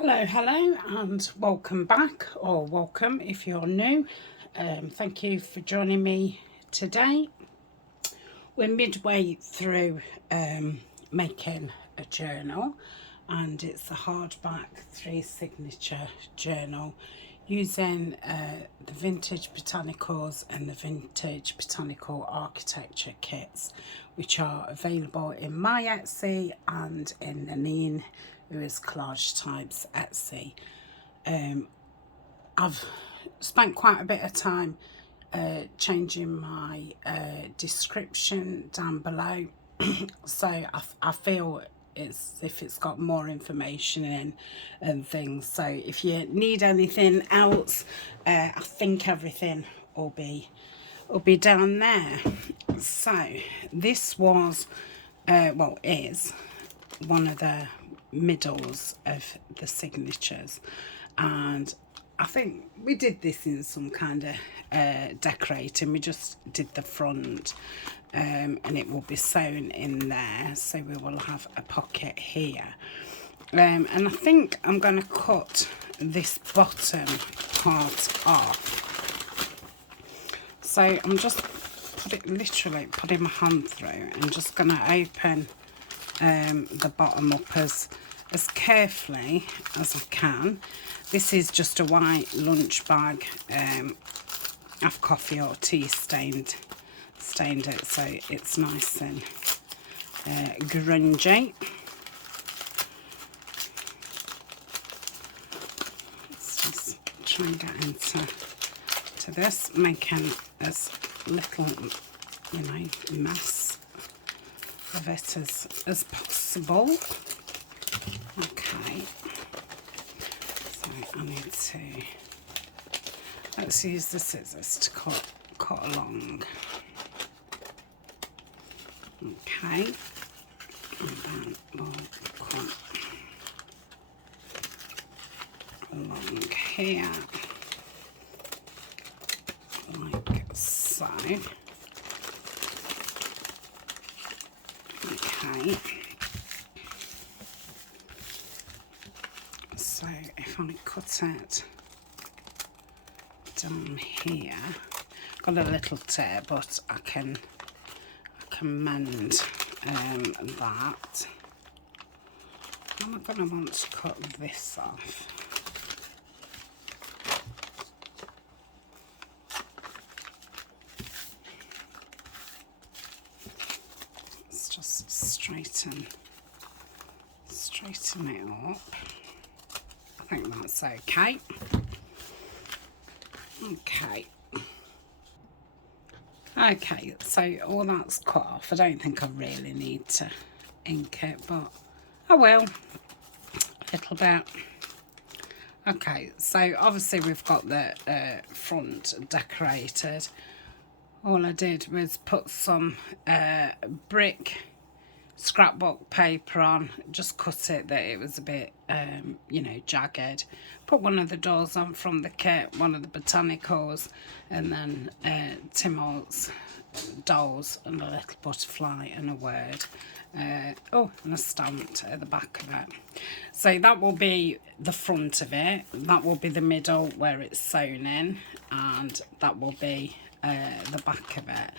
Hello, and welcome back, or welcome if you're new. Thank you for joining me today. We're midway through making a journal, and it's a hardback 3 signature journal using the vintage botanicals and the vintage botanical architecture kits, which are available in my Etsy and in Nanine, who is Collage Types Etsy. I've spent quite a bit of time changing my description down below so I feel it's if it's got more information in and things. So if you need anything else, I think everything will be down there. So this was is one of the middles of the signatures, and I think we did this in some kind of decorating. We just did the front, and it will be sewn in there, so we will have a pocket here. And I think I'm going to cut this bottom part off. So I'm just literally putting my hand through and just going to open the bottom up as carefully as I can. This is just a white lunch bag. I've coffee or tea stained it, so it's nice and grungy. Let's just try and get into this, making as little, mess of it as possible. Okay, so I need to, let's use the scissors to cut along. Okay, and then we'll cut along here like so. Okay, so if I cut it down here, got a little tear, but I can mend that. I'm going to want to cut this off. Let's just straighten it up. I think that's okay. Okay, so all that's cut off. I don't think I really need to ink it, but I will a little bit. Okay, so obviously we've got the front decorated. All I did was put some brick scrapbook paper on, just cut it that it was a bit jagged. Put one of the doors on from the kit, one of the botanicals, and then Tim Holt's dolls and a little butterfly and a word, and a stamp at the back of it. So that will be the front of it, that will be the middle where it's sewn in, and that will be the back of it.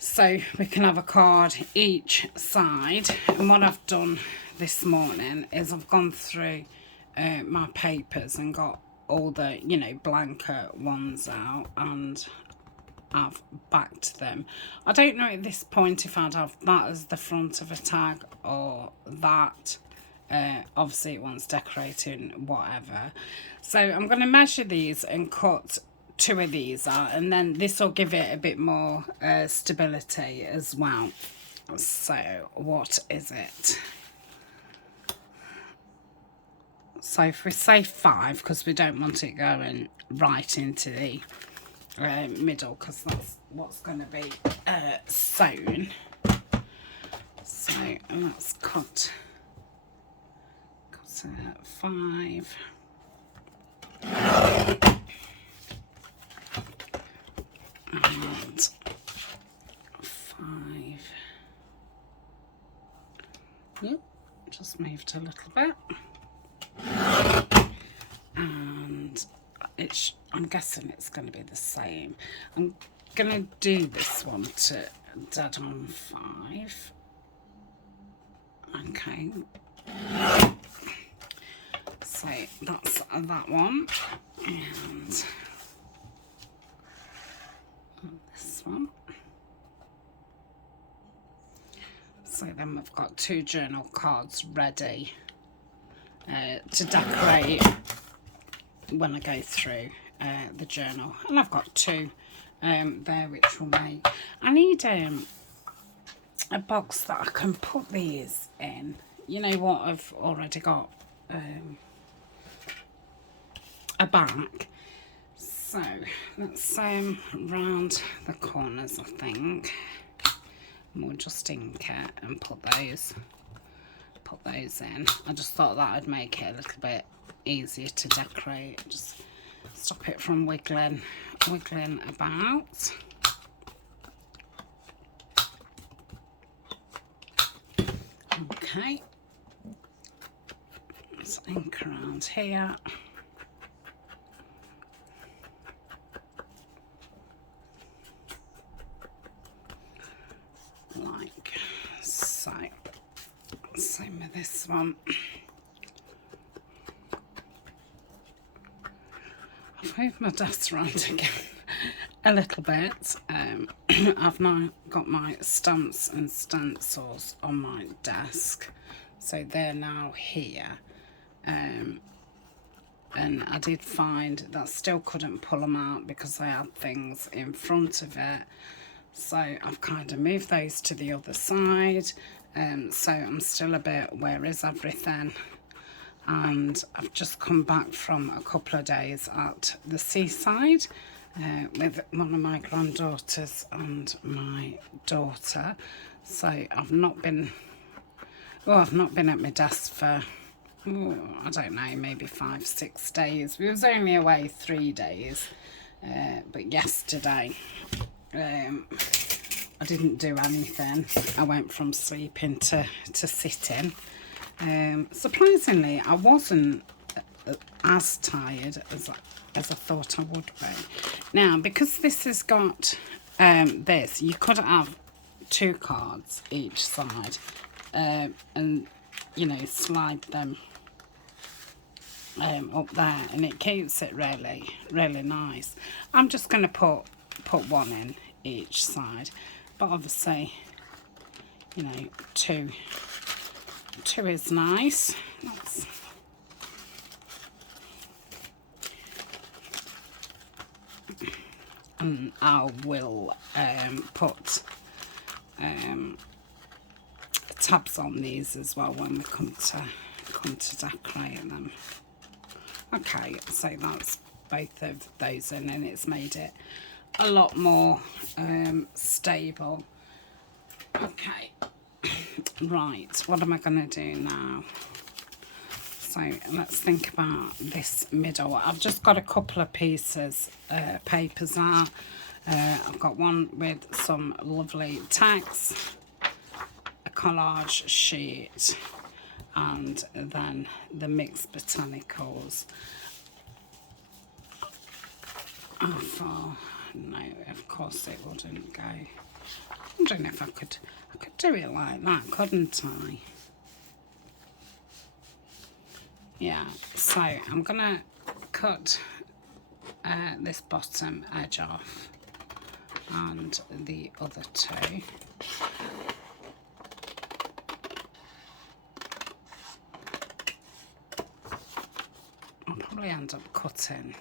So we can have a card each side. And what I've done this morning is I've gone through my papers and got all the blanket ones out, and I've backed them. I don't know at this point if I'd have that as the front of a tag or that. Obviously it wants decorating, whatever. So I'm going to measure these and cut 2 of these out, and then this will give it a bit more stability as well. So what is it? So if we say 5, because we don't want it going right into the middle, because that's what's going to be sewn. So let's cut 5. And 5. Yep, just moved a little bit. and I'm guessing it's going to be the same. I'm going to do this one to dead on 5. Okay, so that's that one, and this one. So then we've got 2 journal cards ready to decorate when I go through the journal, and I've got 2 there which will make. I need a box that I can put these in. You know what, I've already got a back, so let's round the corners, I think. We'll just ink it and put those in. I just thought that would make it a little bit easier to decorate. Just stop it from wiggling about. Okay, let's ink around here. Like so. Same with this one. I've moved my desk around again a little bit. I've now got my stamps and stencils on my desk, so they're now here. And I did find that I still couldn't pull them out because I had things in front of it. So I've kind of moved those to the other side. So I'm still a bit, where is everything? And I've just come back from a couple of days at the seaside with one of my granddaughters and my daughter. So I've not been at my desk for, I don't know, maybe 5-6 days. We was only away 3 days, but yesterday I didn't do anything. I went from sleeping to sitting. Surprisingly, I wasn't as tired as I thought I would be. Now, because this has got this, you could have 2 cards each side, and you know, slide them up there, and it keeps it really nice. I'm just going to put 1 in each side, but obviously, you know, 2 is nice. And I will put tabs on these as well when we come to decorate them. Okay, so that's both of those in, and it's made it a lot more stable. Okay, right, what am I going to do now? So let's think about this middle. I've just got a couple of pieces, papers out. I've got one with some lovely text, a collage sheet, and then the mixed botanicals. Oh, no, of course it wouldn't go. I'm wondering if I could do it like that, couldn't I? Yeah, so I'm gonna cut this bottom edge off and the other 2. I'll probably end up cutting,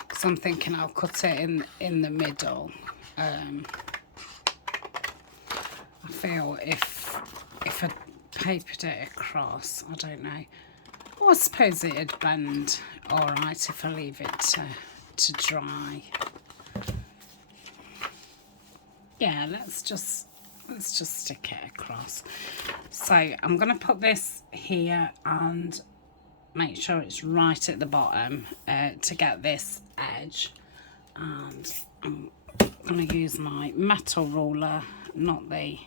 because I'm thinking I'll cut it in the middle. I feel if I papered it across, I don't know. Well, I suppose it'd blend all right if I leave it to dry. Yeah, let's just stick it across. So I'm going to put this here and make sure it's right at the bottom to get this edge. And I'm going to use my metal ruler, not the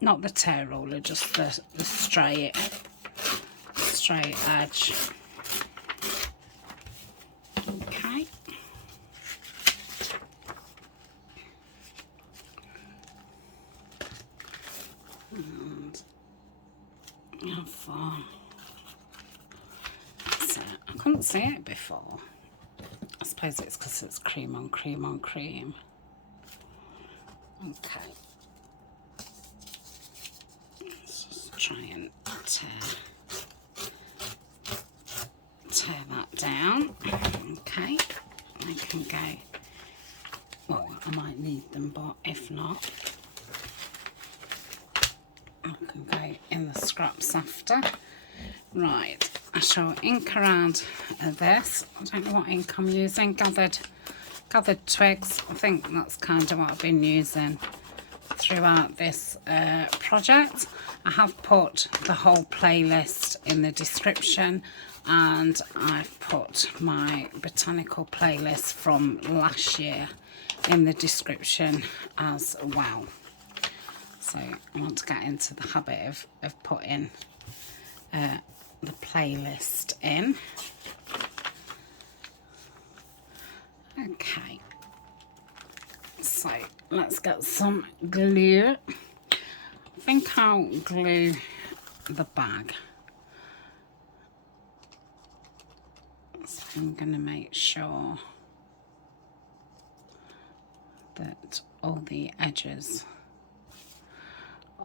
not the tear ruler, just the straight edge. Okay. And how far? So I couldn't see it before. I suppose it's because it's cream on cream on cream. Okay. Let's just try and tear that down. Okay. I can go. Well, I might need them, but if not, I can go in the scraps after. Right, I shall ink around this. I don't know what ink I'm using. Gathered Twigs. I think that's kind of what I've been using throughout this project. I have put the whole playlist in the description, and I've put my botanical playlist from last year in the description as well. So I want to get into the habit of putting the playlist in. Okay, so let's get some glue. I think I'll glue the bag. So I'm going to make sure that all the edges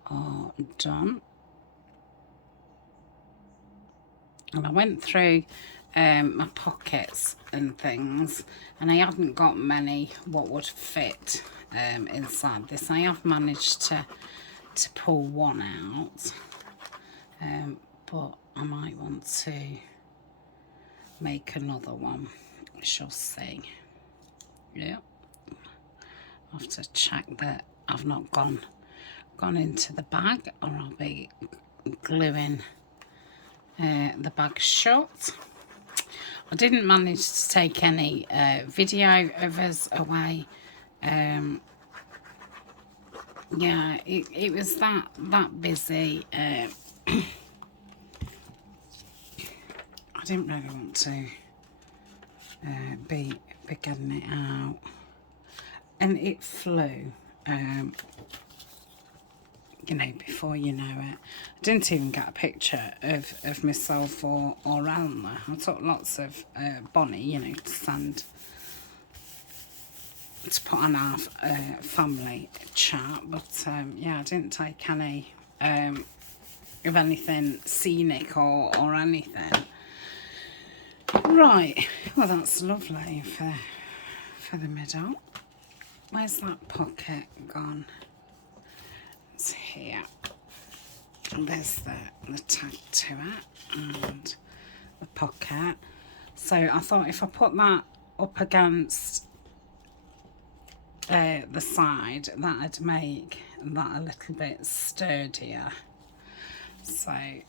are done. And I went through my pockets and things, and I hadn't got many what would fit inside this. I have managed to pull one out, but I might want to make another one. We shall see. Yeah, I'll have to check that I've not gone into the bag, or I'll be gluing the bag shut. I didn't manage to take any video of us away. Yeah, it was that busy. I didn't really want to be getting it out, and it flew. You know, before you know it. I didn't even get a picture of myself or Alma. I took lots of Bonnie, you know, to put on our family chat, but yeah, I didn't take any of anything scenic or anything. Right, well, that's lovely for the middle. Where's that pocket gone? It's here. And there's the tag to it and the pocket. So I thought if I put that up against the side, that'd make that a little bit sturdier. So I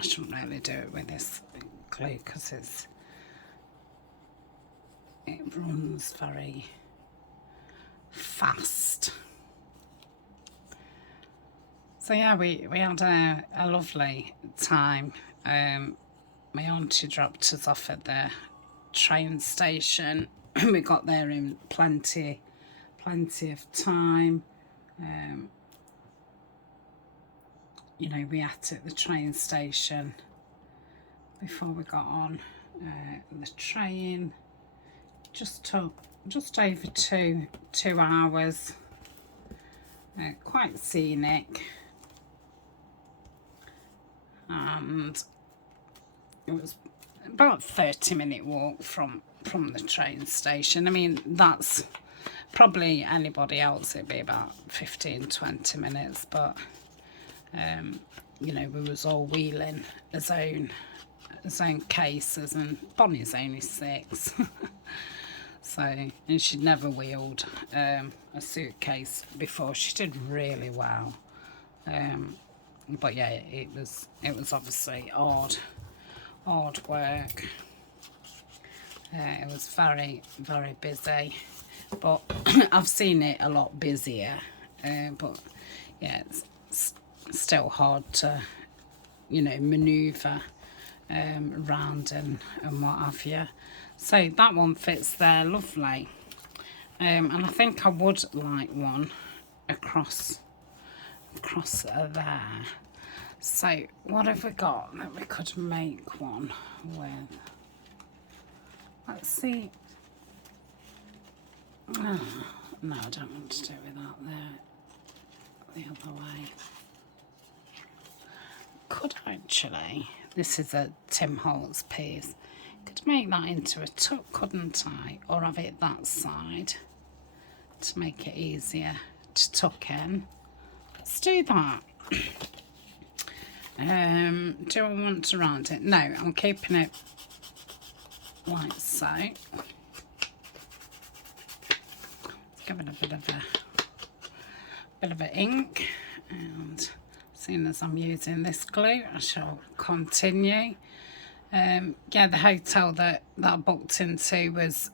shouldn't really do it with this glue because it runs very fast. So yeah, we had a lovely time. My auntie dropped us off at the train station. We got there in plenty of time. You know, we ate at the train station before we got on the train. Just took just over two hours. Quite scenic. And it was about a 30-minute walk from the train station. I mean, that's probably anybody else, it'd be about 15-20 minutes, but you know, we was all wheeling his own cases, and Bonnie's only 6. So, and she'd never wheeled a suitcase before. She did really well. But yeah, it was obviously hard work. It was very, very busy, but I've seen it a lot busier but yeah, it's still hard to, you know, manoeuvre around and what have you. So that one fits there lovely. And I think I would like one across there. So what have we got that we could make one with? Let's see. Oh, no, I don't want to do it that there. The other way. Could actually, this is a Tim Holtz piece, could make that into a tuck, couldn't I? Or have it that side to make it easier to tuck in. Let's do that. Do I want to round it? No, I'm keeping it like so. Let's give it a bit of a ink, and seeing as I'm using this glue, I shall continue. Yeah, the hotel that I booked into was,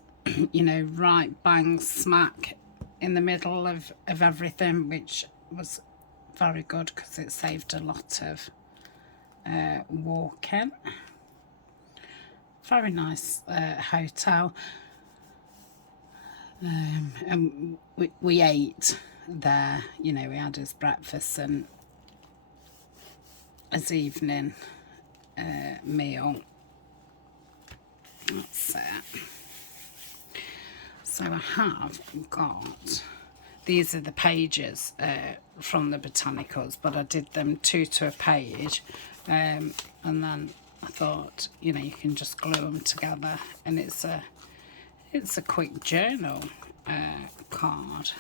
you know, right bang smack in the middle of everything, which was very good because it saved a lot of walking. Very nice hotel. And we ate there, you know, we had his breakfast and his evening meal. That's it. So I have got, these are the pages from the botanicals, but I did them 2 to a page, and then I thought, you know, you can just glue them together, and it's a quick journal card.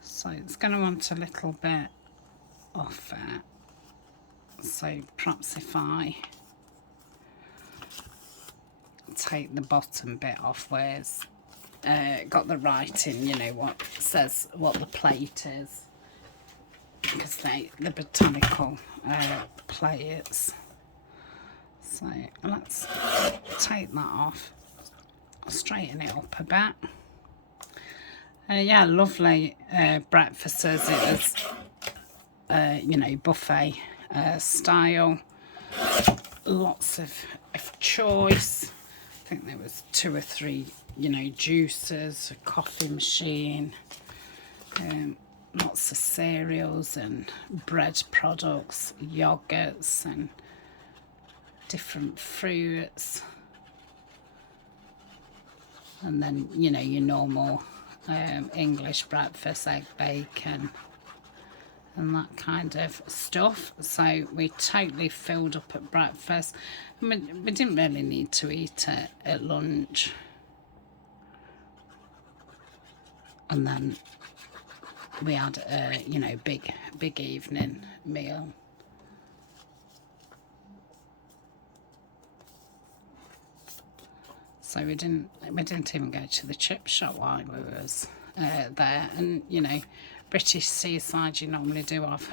So it's going to want a little bit off it. So perhaps if I take the bottom bit off where it's got the writing, you know, what says what the plate is, because the botanical plates. So let's take that off, straighten it up a bit. Yeah, lovely breakfasts. It was, you know, buffet style. Lots of choice. I think there was 2 or 3, you know, juices, a coffee machine, lots of cereals and bread products, yogurts and different fruits. And then, you know, your normal English breakfast, egg, bacon and that kind of stuff. So we totally filled up at breakfast. We didn't really need to eat it at lunch. And then we had a, you know, big evening meal. So we didn't even go to the chip shop while we was there. And, you know, British seaside, you normally do have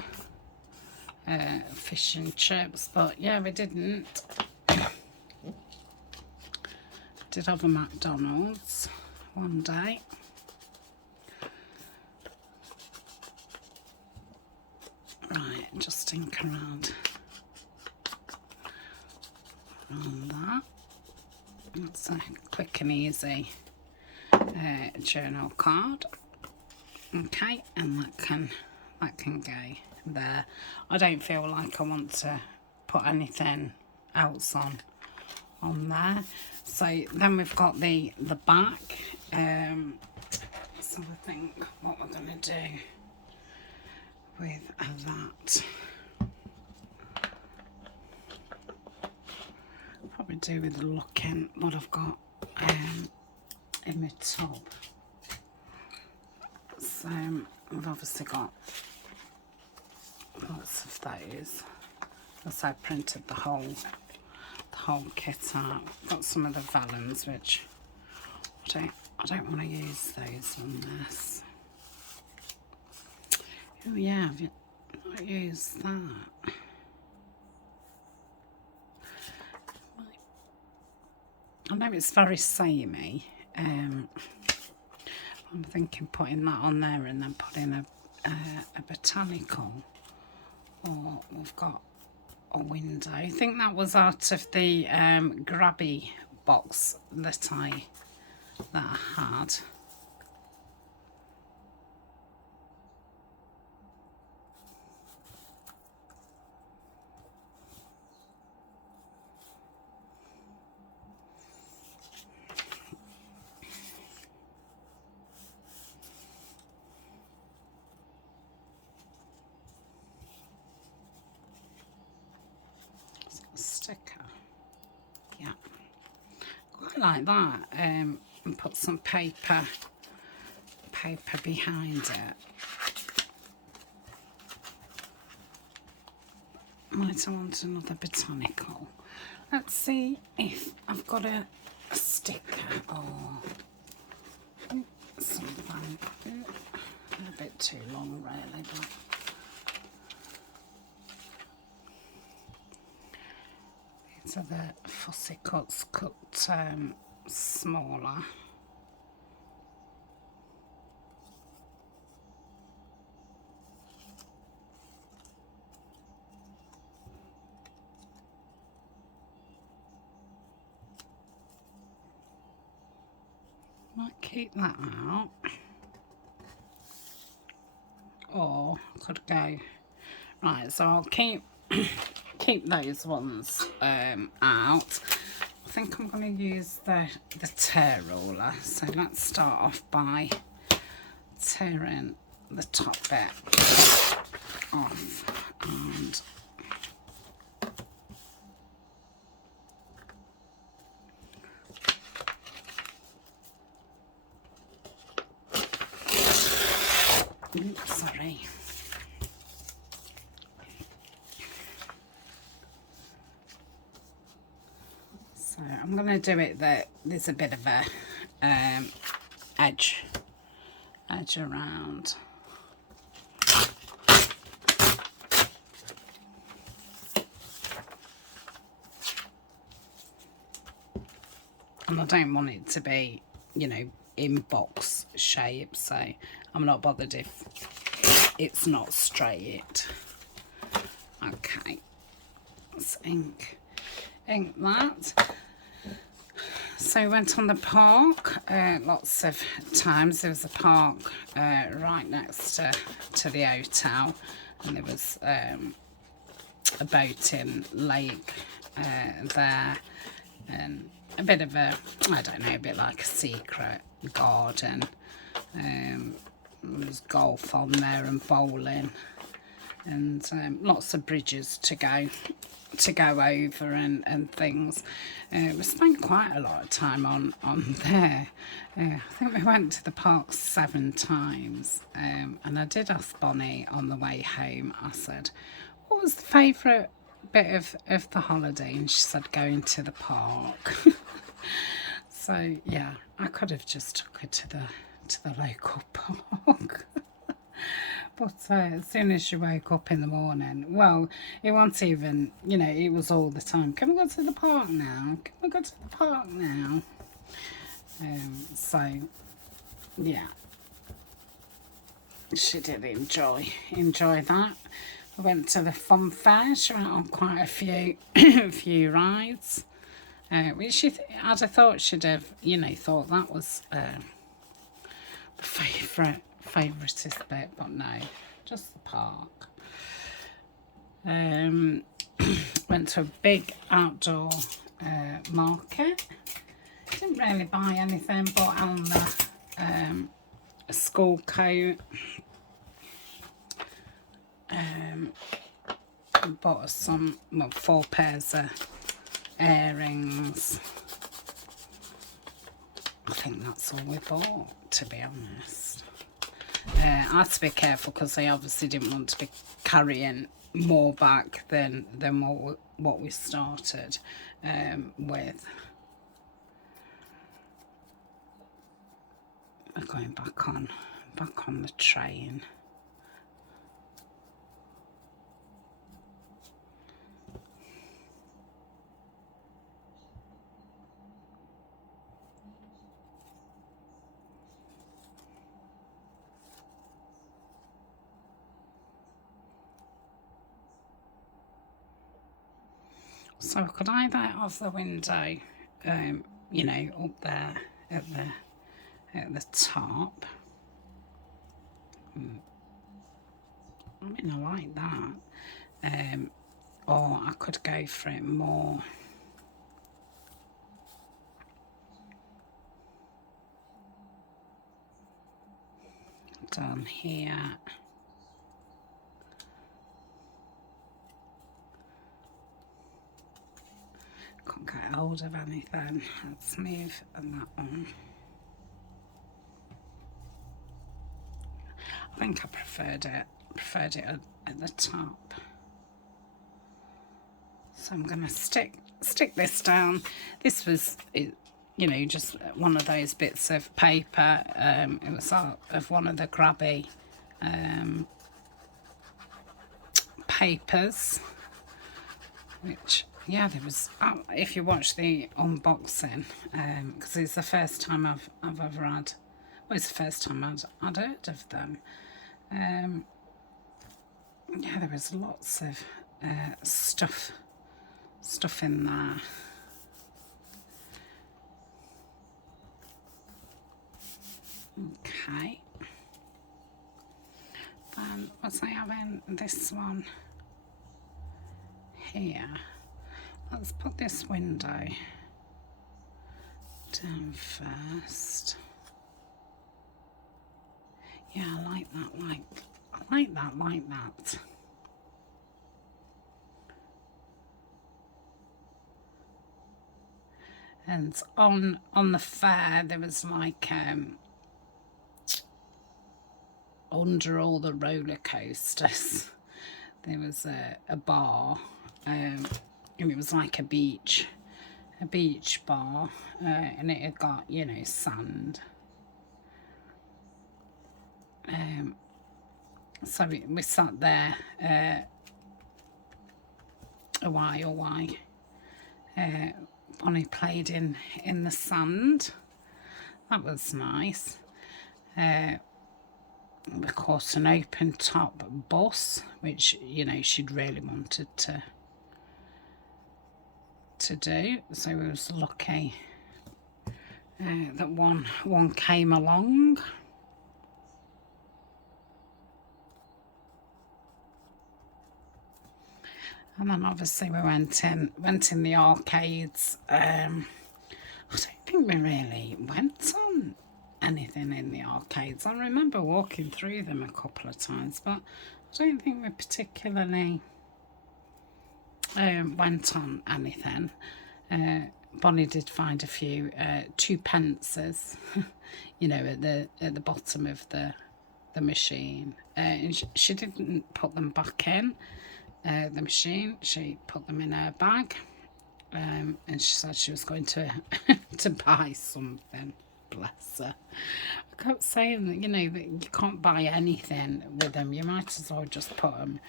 fish and chips, but yeah, we didn't. Did have a McDonald's one day. Right, just think around that. It's a quick and easy journal card. Okay, and that can go there. I don't feel like I want to put anything else on there. So then we've got the back. So I think what we're going to do with that, probably do with looking what I've got in my tub. So I've obviously got lots of those, as I printed the whole kit out. Got some of the vellums, which I don't want to use those on this. Oh yeah, I've not used that. I know it's very samey. I'm thinking putting that on there and then putting a botanical. Or we've got a window. I think that was out of the grabby box that I had. Sticker, yeah, quite like that. And put some paper behind it. Might I want another botanical? Let's see if I've got a sticker or something. A bit too long, really, but. So the fussy cuts cut smaller. Might keep that out. Or could go. Right, so I'll keep those ones out. I think I'm going to use the tear ruler. So let's start off by tearing the top bit off and oops, sorry. So I'm going to do it that there's a bit of a edge around. And I don't want it to be, you know, in box shape, so I'm not bothered if it's not straight. Okay, let's ink that. So we went on the park lots of times. There was a park right next to the hotel, and there was a boating lake there, and a bit of a, I don't know, a bit like a secret garden. There was golf on there and bowling, and lots of bridges to go over and things. We spent quite a lot of time on there. I think we went to the park 7 times, and I did ask Bonnie on the way home. I said, what was the favourite bit of the holiday? And she said going to the park. So yeah, I could have just took her to the local park. But as soon as she woke up in the morning, well, it wasn't even, you know, it was all the time. Can we go to the park now? Can we go to the park now? So, yeah, she did enjoy that. I went to the fun fair. She went on quite a few rides, which I'd have thought she'd have, you know, thought that was the favouriteest bit, but no, just the park. Went to a big outdoor market. Didn't really buy anything, bought Alma a school coat. Bought some, well, 4 pairs of earrings. I think that's all we bought, to be honest. I had to be careful because I obviously didn't want to be carrying more back than what we started with. We're going back on the train. So I could eye that off the window, you know, up there at the top. I mean, I like that. Or I could go for it more down here. Can't get hold of anything. Let's move that one. I think I preferred it at the top. So I'm going to stick this down. This was, you know, just one of those bits of paper. It was of one of the grabby papers, which, yeah, there was, if you watch the unboxing, because it's the first time I've ever had, well, it's the first time I'd heard of them. Yeah, there was lots of stuff in there. Okay. Then was I having this one here? Let's put this window down first. Yeah, I like that, like that. And on the fair there was like under all the roller coasters there was a bar, and it was like a beach bar, and it had got, you know, sand. So we sat there a while. Bonnie played in the sand. That was nice. Of course, an open top bus, which, you know, she'd really wanted to do. So we was lucky that one came along. And then obviously we went in the arcades. I don't think we really went on anything in the arcades. I remember walking through them a couple of times, but I don't think we particularly went on anything. Bonnie did find a few 2 pences, you know, at the bottom of the machine. And she didn't put them back in the machine. She put them in her bag, and she said she was going to to buy something. Bless her. I kept saying that, you know, that you can't buy anything with them. You might as well just put them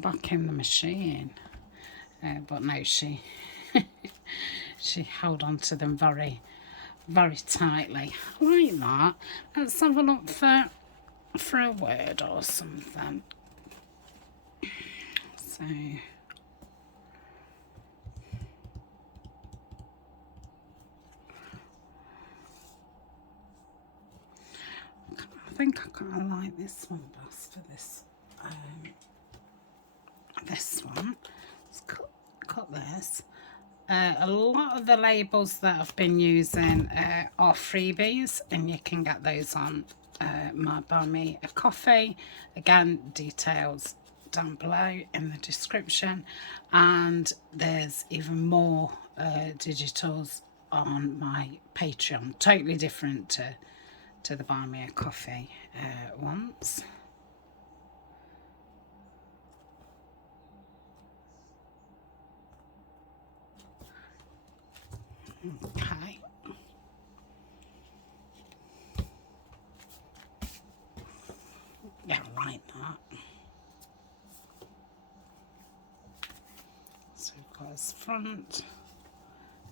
back in the machine. But no, she she held on to them very, very tightly. I like that. Let's have a look for a word or something. So I think I kind of like this one best for this one. Let's cut this. A lot of the labels that I've been using are freebies, and you can get those on my Buy Me a Coffee. Again, details down below in the description, and there's even more digitals on my Patreon, totally different to the Buy Me a Coffee ones. Okay. Yeah, I like that. So we've got his front,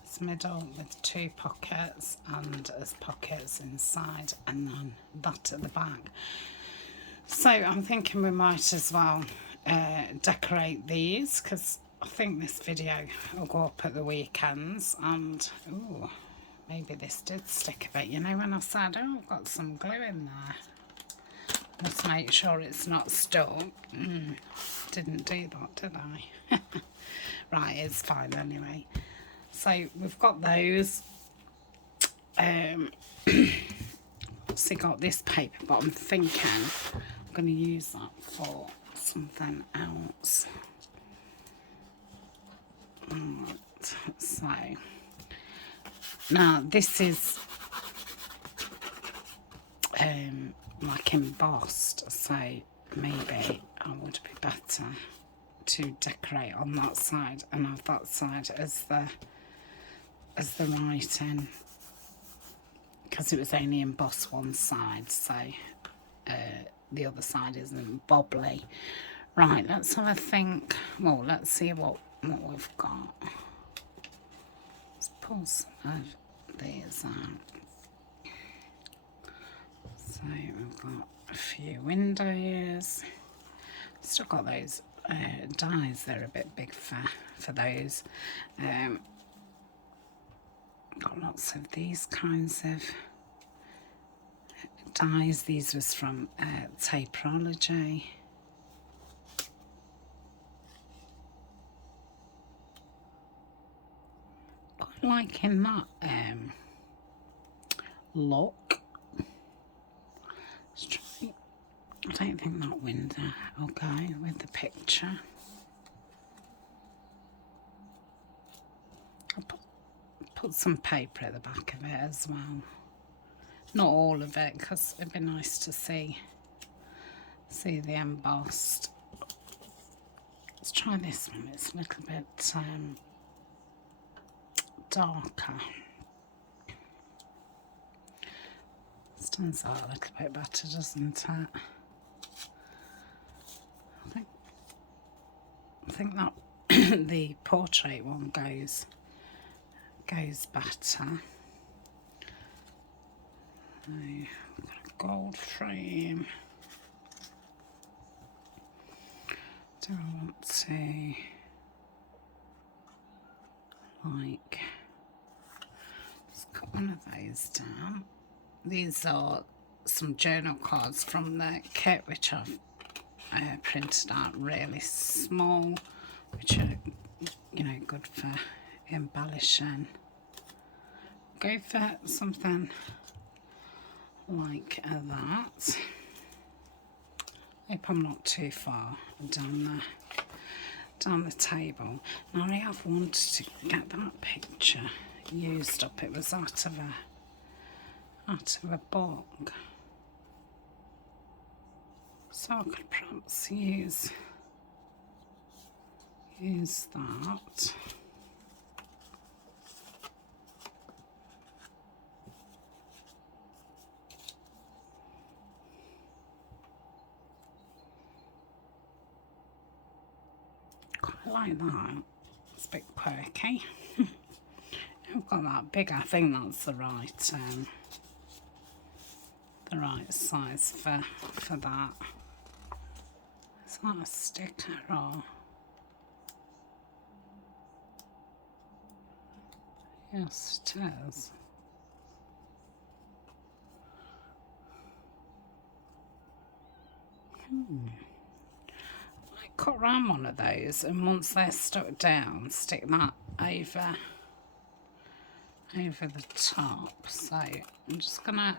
his middle with 2 pockets, and his pockets inside, and then that at the back. So I'm thinking we might as well decorate these, because I think this video will go up at the weekends, and ooh, maybe this did stick a bit. You know when I said, oh, I've got some glue in there. Let's make sure it's not stuck. Didn't do that, did I? Right, it's fine anyway. So we've got those. So got this paper, but I'm thinking I'm going to use that for something else. Right, so now this is like embossed, so maybe I would be better to decorate on that side and have that side as the writing, because it was only embossed one side, so the other side isn't bobbly. Right, let's have a think. Well, let's see what we've got. Let's pull some of these out. So we've got a few windows. Still got those dies. They're a bit big for those. Got lots of these kinds of dies. These was from Taperology. Quite liking that look. Let's try. I don't think that window will go with the picture. I'll put some paper at the back of it as well. Not all of it, because it'd be nice to see the embossed. Let's try this one. It's a little bit darker. Stands out a little bit better, doesn't it? I think that the portrait one goes better. We've got a gold frame. Do I want to like just cut one of those down? These are some journal cards from the kit, which I've printed out really small, which are, you know, good for embellishing. Go for something like that. Hope I'm not too far down the table. Now I have wanted to get that picture used up. It was out of a book, so I could perhaps use that. Quite like that. It's a bit quirky. I've got that big. I think that's the right size for that. Is that a sticker or? Yes, it is. I cut around one of those, and once they're stuck down, stick that over the top. So I'm just gonna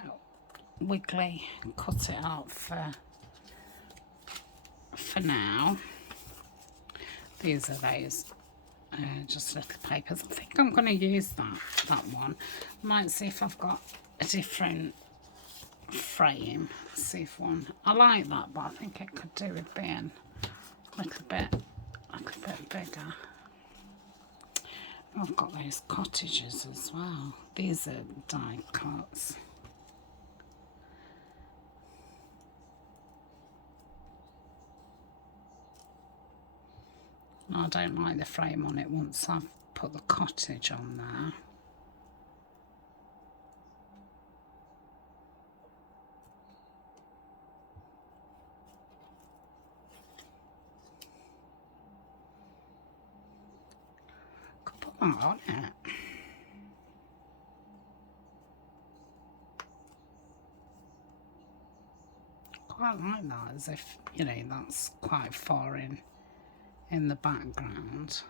wiggly cut it out for now. These are those just little papers. I think I'm going to use that one. Might see if I've got a different frame. See if one. I like that, but I think it could do with being a little bit bigger. I've got those cottages as well. These are die cuts. I don't like the frame on it once I've put the cottage on there. that on it. Quite like that, as if, you know, that's quite far in the background.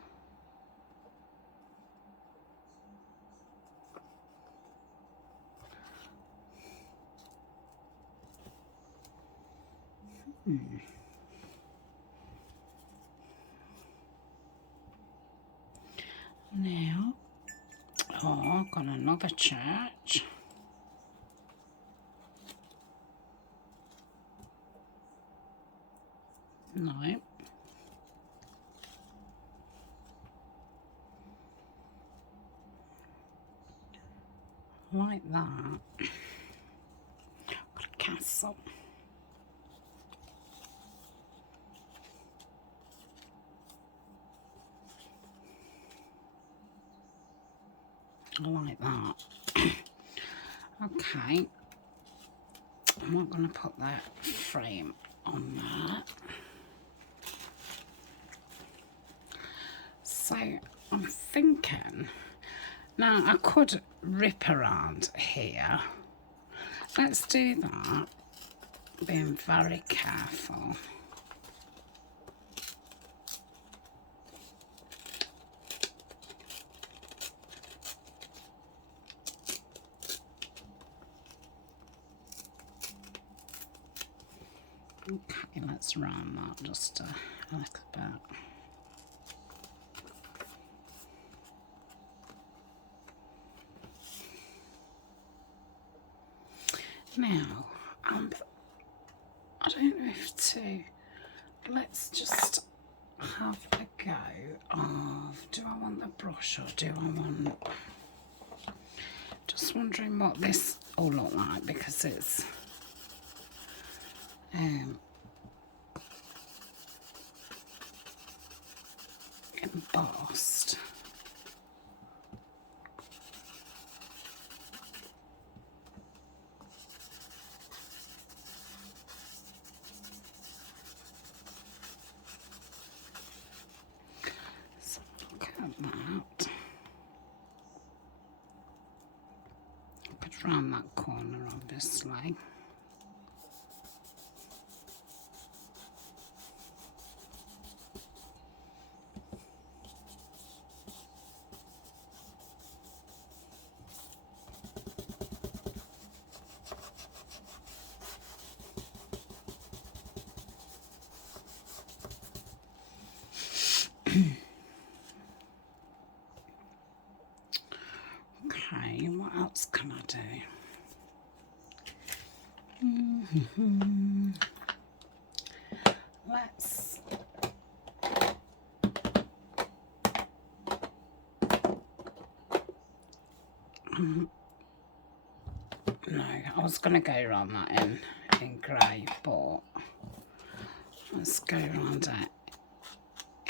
Now, oh, I've got another church. No. Like that. Got a castle. I like that. Okay. I'm not going to put that frame on that. So I'm thinking, now I could rip around here. Let's do that, being very careful. Okay, let's round that just a little bit. Now, I don't know if to, let's just have a go of, do I want the brush or do I want, just wondering what this will look like, because it's embossed. So look at that. I could round that corner, obviously. Okay, what else can I do? Let's no, I was going to go around that in grey, but let's go around it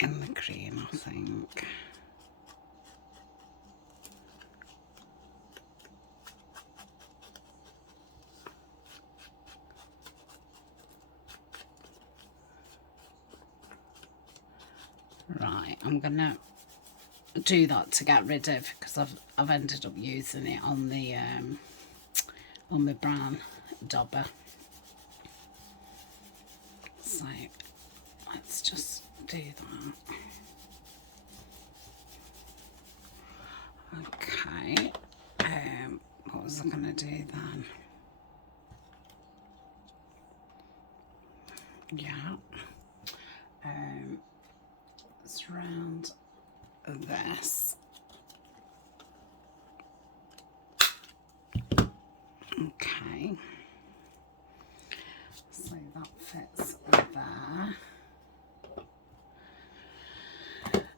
in the green, I think. Right, I'm gonna do that to get rid of, because I've ended up using it on the brown dauber. So let's just do that. Okay, what was I gonna do then? Yeah, let's round this. Okay, so that fits there.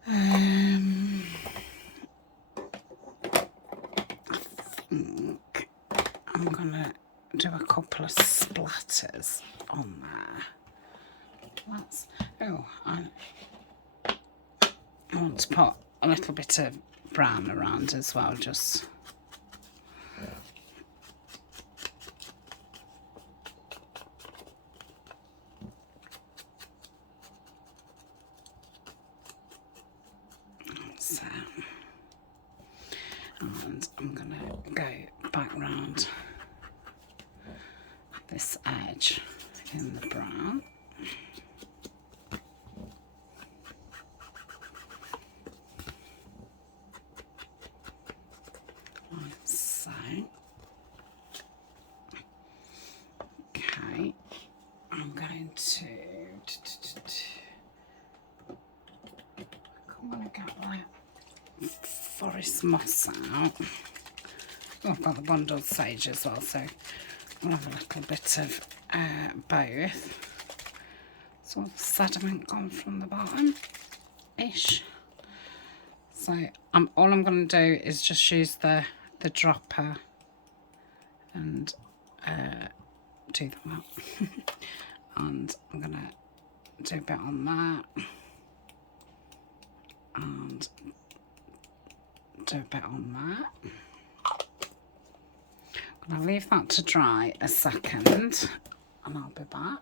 I think I'm gonna do a couple of splatters on there. That's, oh, I want to put a little bit of brown around as well, just so. forest moss out. Oh, I've got the bundled sage as well, so we'll have a little bit of both. So all the sediment gone from the bottom-ish. So all I'm going to do is just use the dropper and do that. And I'm going to do a bit on that. And do a bit on that. I'll leave that to dry a second and I'll be back.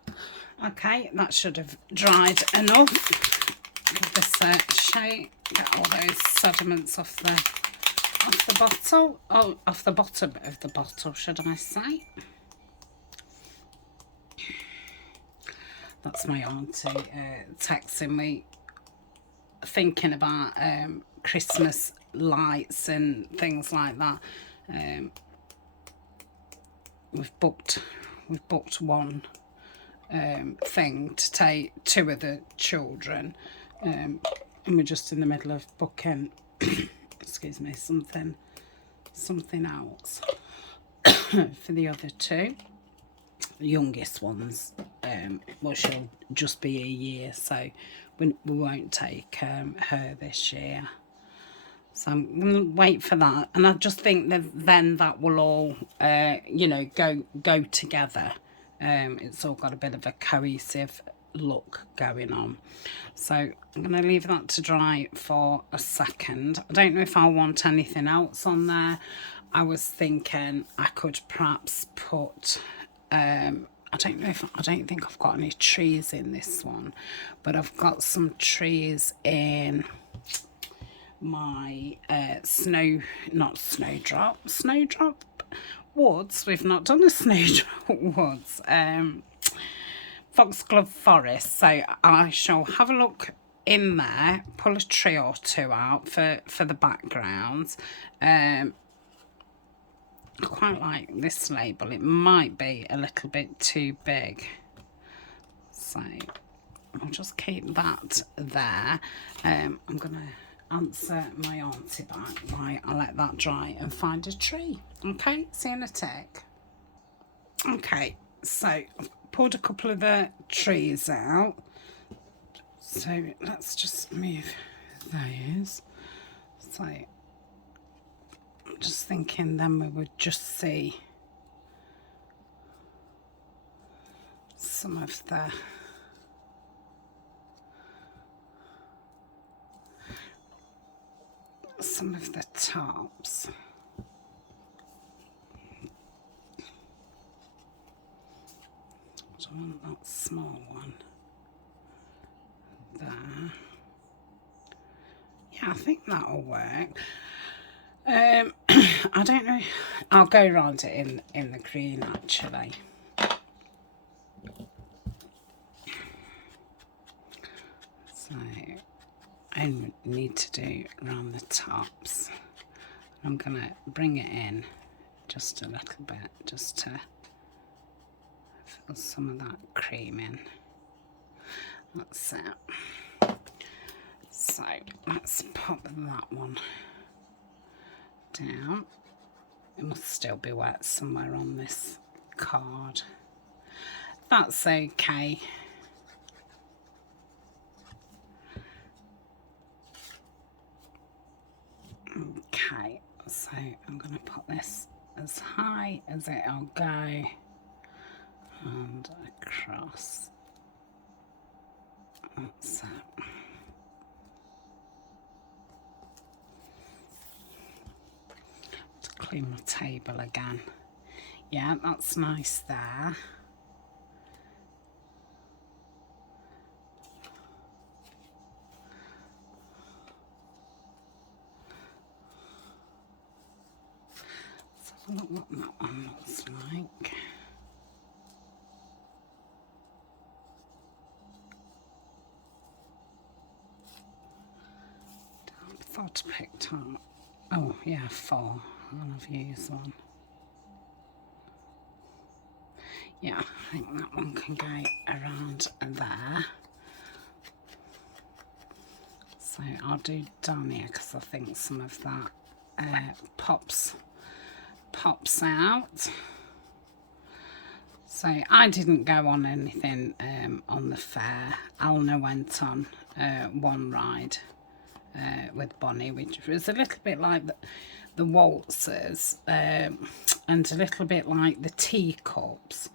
Okay, that should have dried enough. Give this a shake, get all those sediments off the bottle. Oh, off the bottom of the bottle, should I say. That's my auntie texting me, thinking about Christmas lights and things like that. We've booked one thing to take 2 of the children, and we're just in the middle of booking excuse me, something else for the other 2. The youngest one's well, she'll just be a year, so we won't take her this year. So I'm going to wait for that, and I just think that then that will all, you know, go together. It's all got a bit of a cohesive look going on. So I'm going to leave that to dry for a second. I don't know if I want anything else on there. I was thinking I could perhaps put, I don't think I've got any trees in this one, but I've got some trees in my snowdrop woods. We've not done a snowdrop woods. Foxglove forest. So I shall have a look in there, pull a tree or 2 out for the backgrounds. I quite like this label. It might be a little bit too big, so I'll just keep that there. I'm gonna answer my auntie back while I let that dry and find a tree. Okay, see you in a tick. Okay, so I've pulled a couple of the trees out, so let's just move those. So I'm just thinking then we would just see some of the tops. I want that small one there. Yeah, I think that'll work. I don't know. I'll go around it in the green actually. So I need to do around the tops. I'm gonna bring it in just a little bit, just to fill some of that cream in. That's it. So let's pop that one down. It must still be wet somewhere on this card. That's okay. Okay, so I'm going to put this as high as it'll go and across. That's it. To clean my table again. Yeah, that's nice there. Look what that one looks like. I thought I picked up. Oh yeah, 4. I've used one. Yeah, I think that one can go around there. So I'll do Tania because I think some of that pops out. So I didn't go on anything on the fair. Alna went on one ride with Bonnie, which was a little bit like the waltzers and a little bit like the teacups,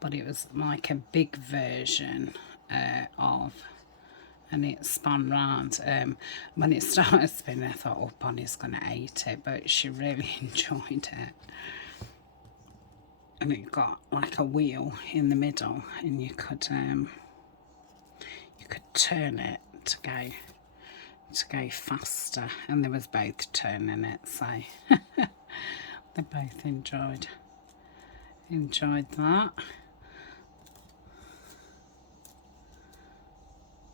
but it was like a big version of, and it spun round. When it started spinning, I thought, oh, Bonnie's going to hate it, but she really enjoyed it. And it got like a wheel in the middle, and you could turn it to go faster, and they was both turning it, so they both enjoyed that.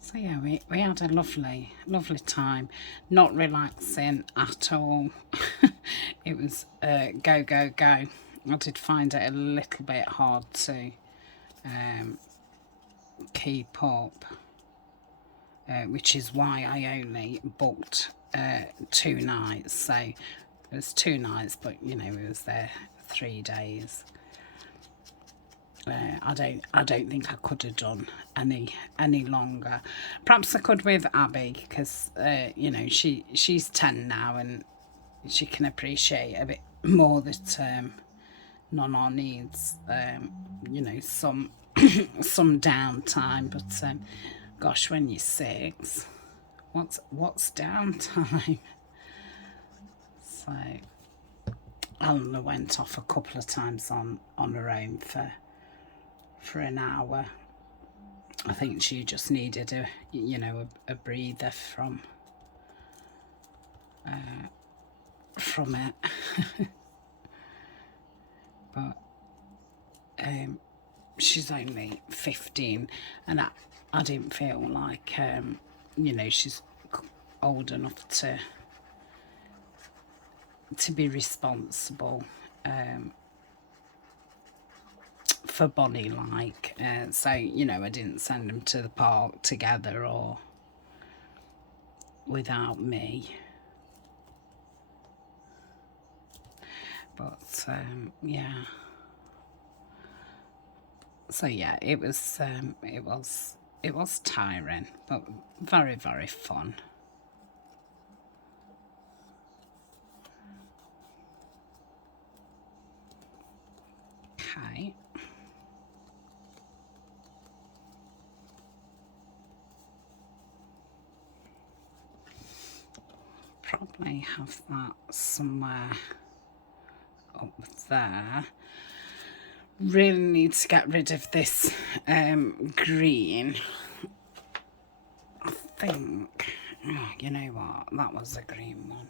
So yeah, we had a lovely time, not relaxing at all. It was go go go. I did find it a little bit hard to keep up, which is why I only booked 2 nights. So it was 2 nights, but you know, we was there 3 days. I don't think I could have done any longer. Perhaps I could with Abby, because you know, she's 10 now and she can appreciate a bit more that Nana needs you know, some some downtime. But gosh, when you're 6, what's downtime? So Alana went off a couple of times on her own for an hour. I think she just needed a breather from it. But she's only 15, and I didn't feel like you know, she's old enough to be responsible for Bonnie, like so you know, I didn't send them to the park together or without me. But yeah, so yeah, it was tiring, but very, very fun. Okay. Probably have that somewhere up there. Really need to get rid of this green. I think, oh, you know what, that was a green one.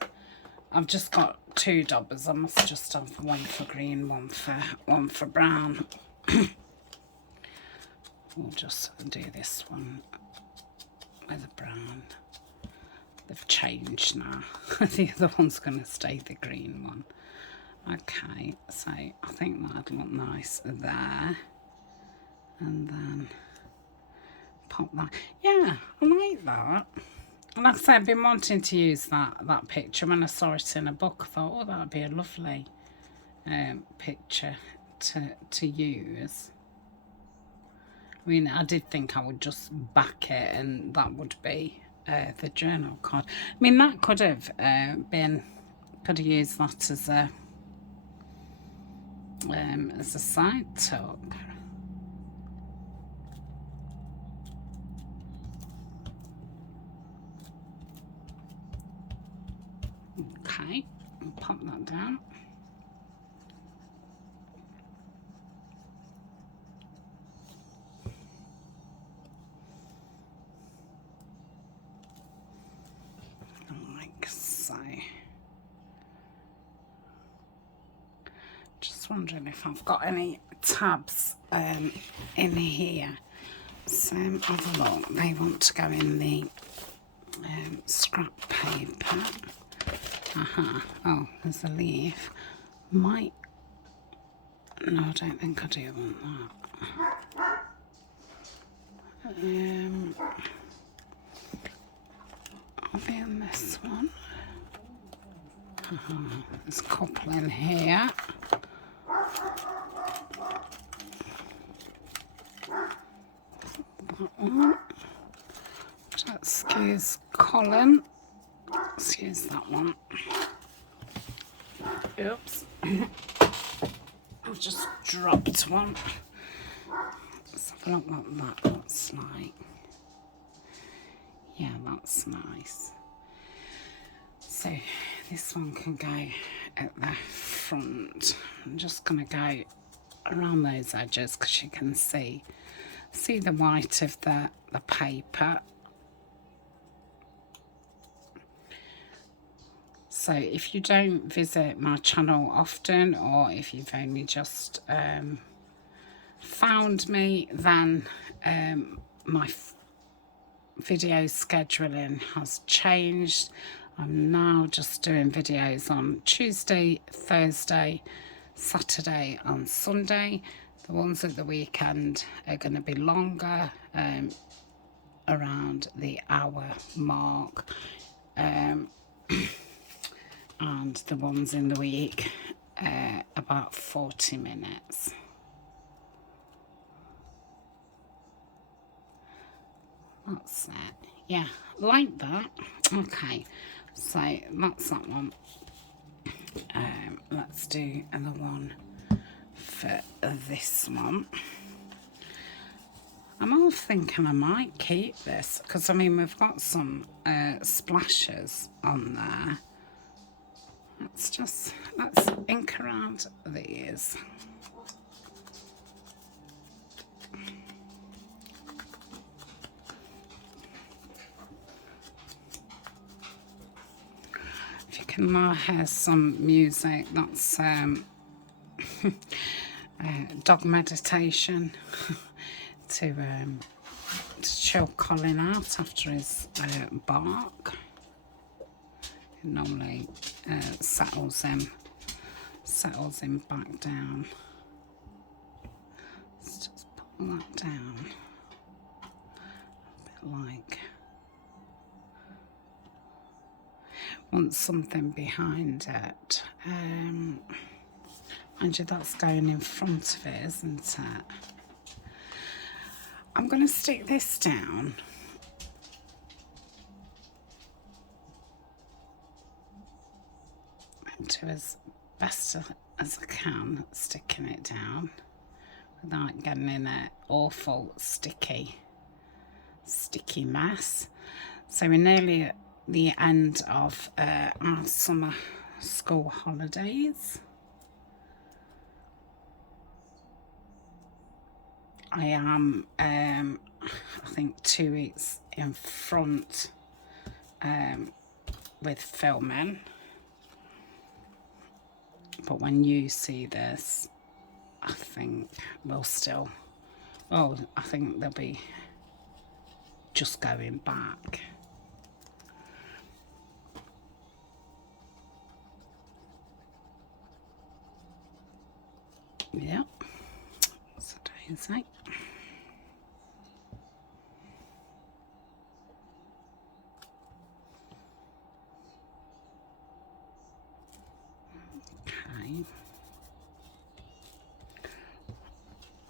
I've just got 2 daubers. I must just have one for green, one for brown. We'll just do this one with a brown. They've changed now. The other one's going to stay the green one. Okay, so I think that'd look nice there. And then pop that. Yeah, I like that. Like I said, I've been wanting to use that picture. When I saw it in a book, I thought, oh, that would be a lovely picture to use. I mean, I did think I would just back it and that would be the journal card. I mean, that could have could have used that as a side tuck. Okay, I'll pop that down. Like so. Just wondering if I've got any tabs in here. So have a look. They want to go in the scrap paper. Oh, there's a leaf. No, I don't think I do want that. I'll be in this one. There's a couple in here. That one. Excuse Colin. Excuse that one. Oops. I've just dropped one. Let's have a look what that looks like. Yeah, that's nice. So this one can go at the front. I'm just going to go around those edges because you can see the white of the paper. So if you don't visit my channel often, or if you've only just found me, then my video scheduling has changed. I'm now just doing videos on Tuesday, Thursday, Saturday and Sunday. The ones at the weekend are going to be longer, around the hour mark, and the ones in the week about 40 minutes. That's it. Yeah, like that. Okay, so that's that one. Let's do the one for this one. I'm all thinking I might keep this because I mean we've got some splashes on there. Let's ink around these. If you can now hear some music, that's dog meditation to chill Colin out after his bark. It normally settles him back down. Let's just pull that down a bit like. Want something behind it. Mind you, that's going in front of it, isn't it? I'm going to stick this down. To as best as I can, sticking it down without getting in an awful sticky mess. So we're nearly at the end of our summer school holidays. I am I think 2 weeks in front with filming, but when you see this, I think we'll still, oh, I think they'll be just going back. Yeah, that's a daisy. Okay.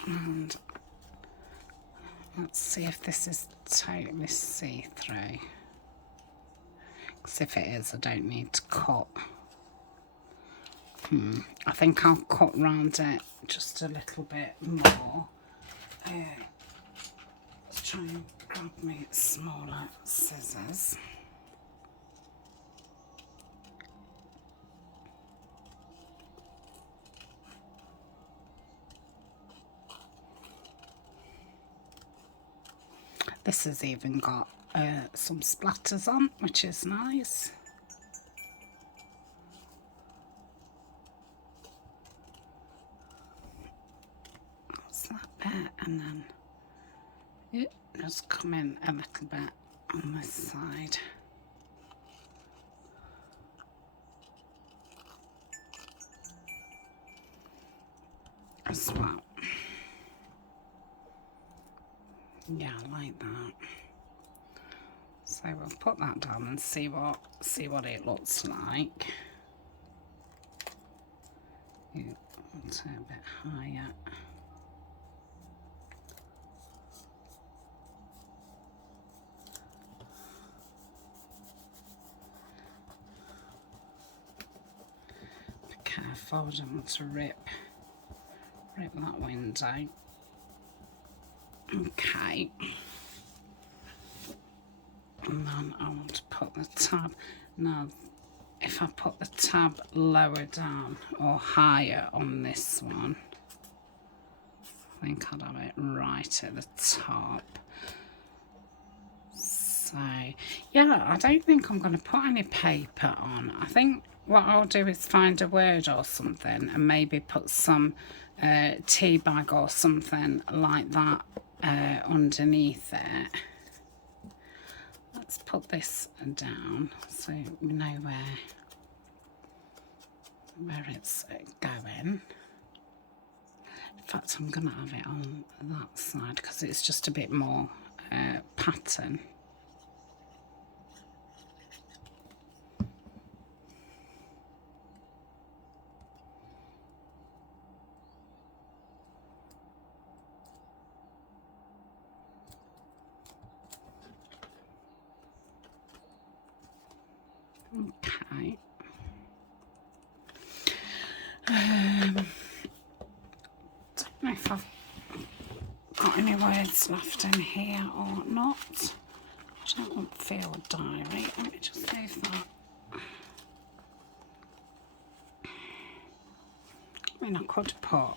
And let's see if this is totally see-through. Because if it is, I don't need to cut. I think I'll cut round it just a little bit more. Let's try and grab me smaller scissors. This has even got some splatters on, which is nice. That's that bit, and then just come in a little bit on this side. As well. Yeah, I like that. So we'll put that down and see what it looks like. You want it a bit higher. Be careful, I don't want to rip that window. Okay. And then I want to put the tab. Now, if I put the tab lower down or higher on this one, I think I'd have it right at the top. So, yeah, I don't think I'm going to put any paper on. I think what I'll do is find a word or something and maybe put some tea bag or something like that underneath it. Let's put this down so we know where it's going. In fact, I'm going to have it on that side because it's just a bit more pattern. Okay. Don't know if I've got any words left in here or not. I don't want field diary. Let me just leave that. I mean, I could put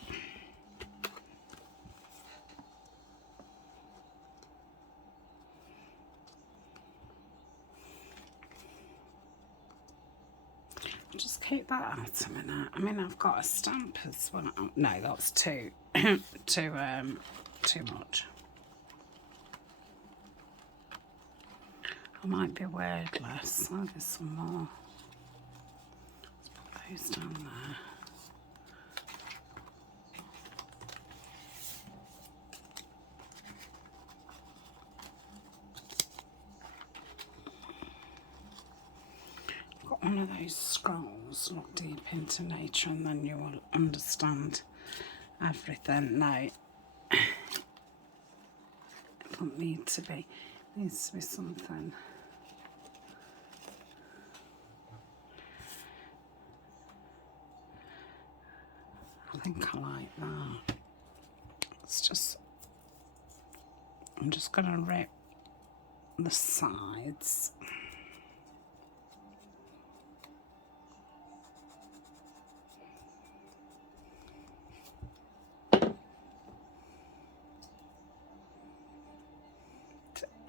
just keep that out a minute. I mean, I've got a stamp as well. No, that's too too much. I might be wordless. Oh, there's some more. Let's put those down there. One of those scrolls, look deep into nature and then you will understand everything. No, it doesn't need to be, needs to be something. I think I like that. It's just, I'm just going to rip the sides.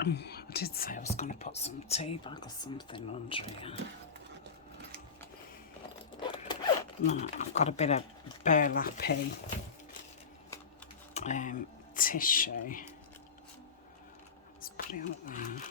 I did say I was going to put some tea bag or something under here. No, I've got a bit of burlappy tissue. Let's put it up there.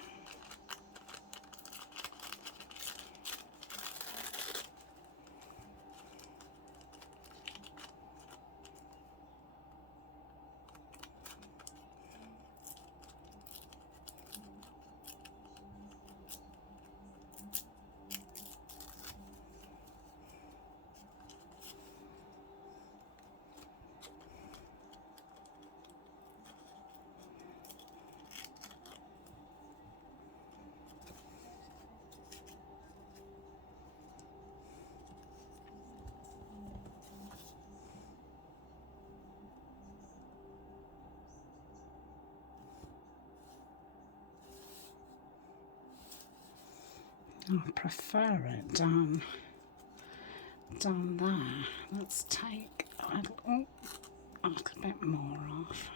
I prefer it down there. Let's take a little bit more off.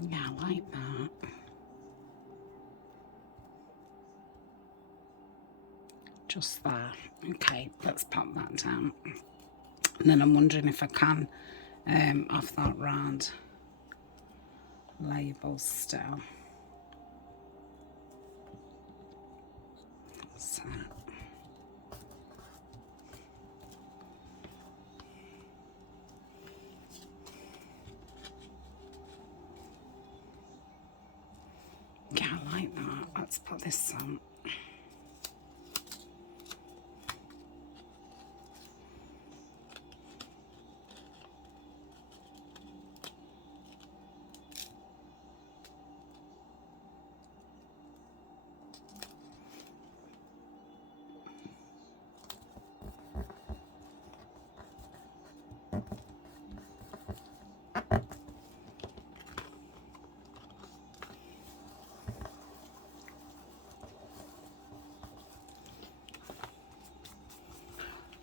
Yeah, I like that. Just there. Okay, let's pop that down. And then I'm wondering if I can have that round label still. So let's put this on.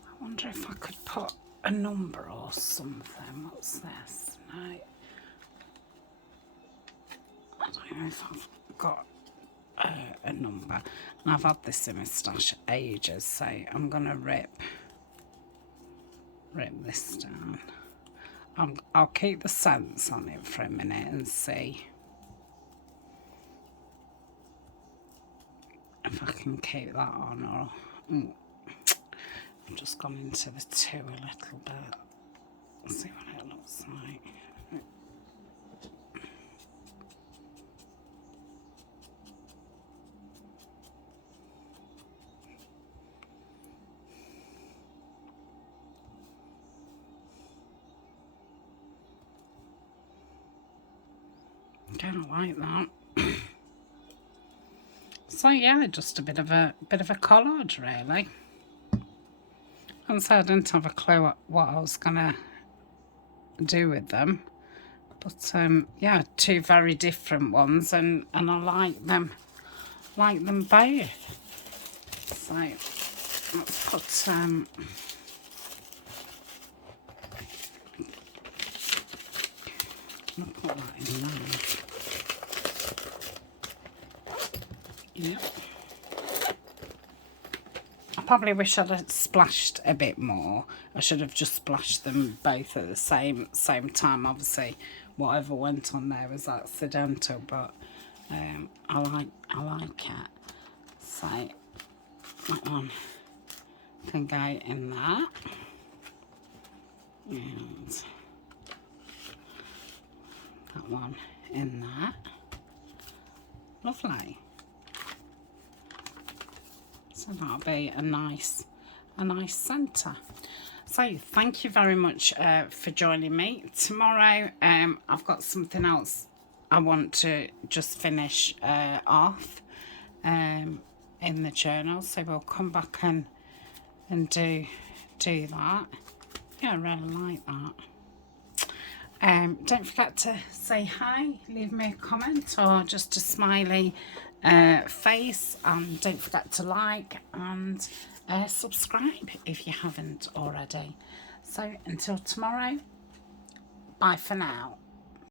I wonder if I could put a number or something. What's this? No. I don't know if I've got a number. And I've had this in my stash ages, so I'm going to rip this down. I'll keep the scents on it for a minute and see if I can keep that on, or I've just gone into the 2 a little bit. Let's see what it looks like. I don't like that. So yeah, just a bit of a collage really. And so I didn't have a clue what I was gonna do with them, but yeah, 2 very different ones, and I like them both. So let's put I'll put that in there. Yeah. I probably wish I'd have splashed a bit more. I should have just splashed them both at the same time. Obviously, whatever went on there was accidental, but I like it. So that one can go in there, and that one in there. Lovely. So that'll be a nice centre. So thank you very much for joining me. Tomorrow I've got something else I want to just finish off in the journal, so we'll come back and do that. Yeah, I really like that. Don't forget to say hi, leave me a comment or just a smiley face, and don't forget to like and subscribe if you haven't already. So until tomorrow, bye for now.